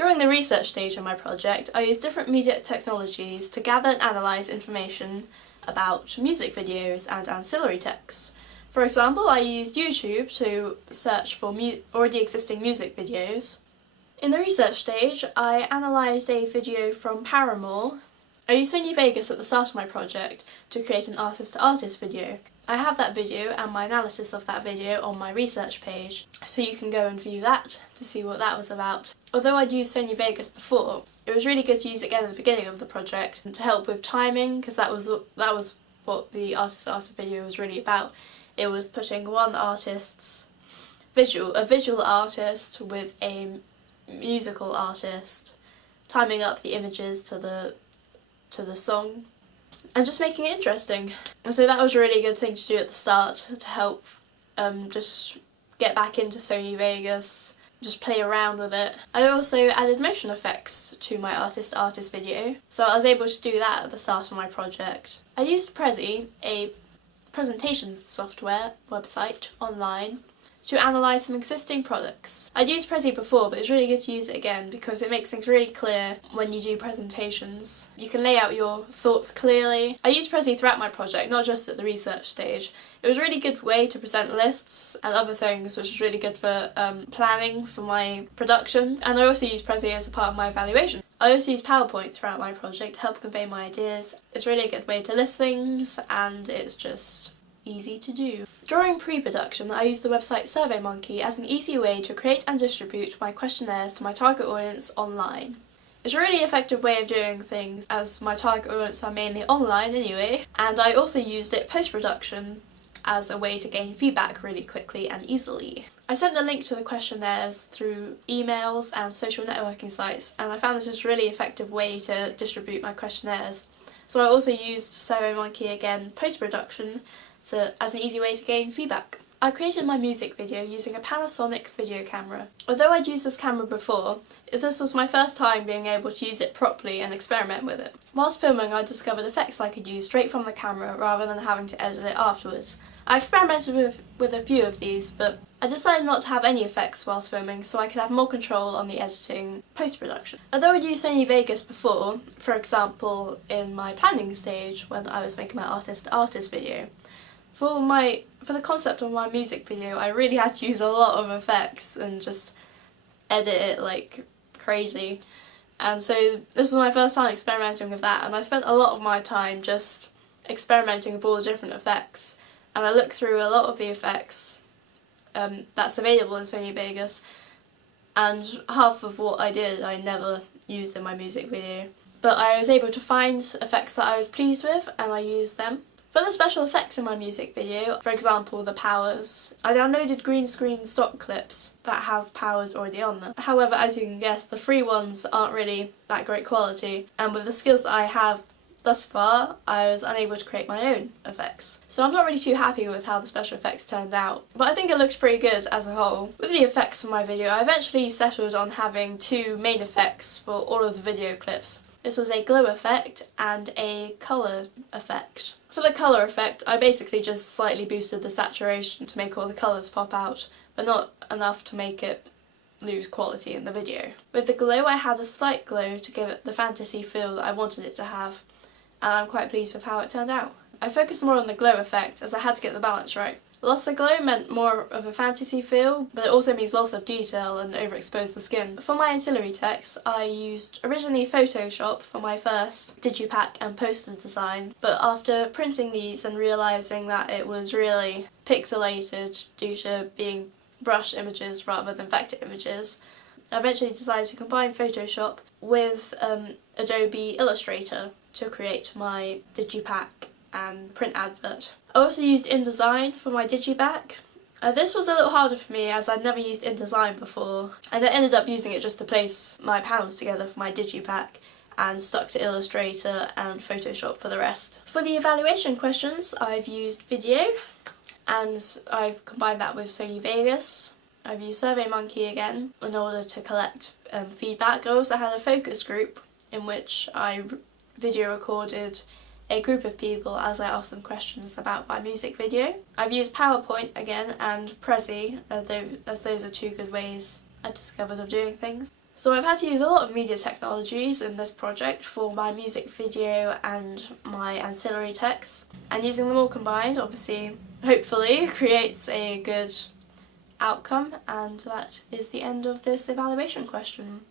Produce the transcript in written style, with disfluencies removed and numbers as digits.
During the research stage of my project, I used different media technologies to gather and analyse information about music videos and ancillary texts. For example, I used YouTube to search for already existing music videos. In the research stage, I analysed a video from Paramore. I used Sony Vegas at the start of my project to create an artist-to-artist video. I have that video and my analysis of that video on my research page, so you can go and view that to see what that was about. Although I'd used Sony Vegas before, it was really good to use it again at the beginning of the project and to help with timing, because that was what the artist-to-artist video was really about. It was putting one artist's a visual artist with a musical artist, timing up the images to the song, and just making it interesting. And so that was a really good thing to do at the start to help just get back into Sony Vegas, just play around with it. I also added motion effects to my artist-to-artist video, so I was able to do that at the start of my project. I used Prezi, a presentation software website online, to analyse some existing products. I'd used Prezi before, but it's really good to use it again because it makes things really clear when you do presentations. You can lay out your thoughts clearly. I used Prezi throughout my project, not just at the research stage. It was a really good way to present lists and other things, which was really good for planning for my production. And I also used Prezi as a part of my evaluation. I also used PowerPoint throughout my project to help convey my ideas. It's really a good way to list things, and it's just easy to do. During pre-production, I used the website SurveyMonkey as an easy way to create and distribute my questionnaires to my target audience online. It's a really effective way of doing things, as my target audience are mainly online anyway, and I also used it post-production as a way to gain feedback really quickly and easily. I sent the link to the questionnaires through emails and social networking sites, and I found this was a really effective way to distribute my questionnaires. So I also used SurveyMonkey again post-production as an easy way to gain feedback. I created my music video using a Panasonic video camera. Although I'd used this camera before, this was my first time being able to use it properly and experiment with it. Whilst filming, I discovered effects I could use straight from the camera rather than having to edit it afterwards. I experimented with a few of these, but I decided not to have any effects whilst filming so I could have more control on the editing post-production. Although I'd used Sony Vegas before, for example in my planning stage when I was making my artist-to-artist video, for the concept of my music video, I really had to use a lot of effects and just edit it like crazy. And so this was my first time experimenting with that, and I spent a lot of my time just experimenting with all the different effects. And I looked through a lot of the effects that's available in Sony Vegas, and half of what I did I never used in my music video. But I was able to find effects that I was pleased with, and I used them. For the special effects in my music video, for example the powers, I downloaded green screen stock clips that have powers already on them. However, as you can guess, the free ones aren't really that great quality, and with the skills that I have thus far, I was unable to create my own effects. So I'm not really too happy with how the special effects turned out, but I think it looks pretty good as a whole. With the effects for my video, I eventually settled on having two main effects for all of the video clips. This was a glow effect and a colour effect. For the colour effect, I basically just slightly boosted the saturation to make all the colours pop out, but not enough to make it lose quality in the video. With the glow, I had a slight glow to give it the fantasy feel that I wanted it to have, and I'm quite pleased with how it turned out. I focused more on the glow effect as I had to get the balance right. Loss of glow meant more of a fantasy feel, but it also means loss of detail and overexposed the skin. For my ancillary text, I used originally Photoshop for my first digipack and poster design, but after printing these and realising that it was really pixelated due to being brush images rather than vector images, I eventually decided to combine Photoshop with Adobe Illustrator to create my digipack and print advert. I also used InDesign for my digipack. This was a little harder for me as I'd never used InDesign before, and I ended up using it just to place my panels together for my digipack and stuck to Illustrator and Photoshop for the rest. For the evaluation questions, I've used video, and I've combined that with Sony Vegas. I've used SurveyMonkey again in order to collect feedback. I also had a focus group in which I video recorded a group of people as I asked them questions about my music video. I've used PowerPoint again and Prezi, as those are two good ways I've discovered of doing things. So I've had to use a lot of media technologies in this project for my music video and my ancillary texts, and using them all combined obviously, hopefully, creates a good outcome, and that is the end of this evaluation question.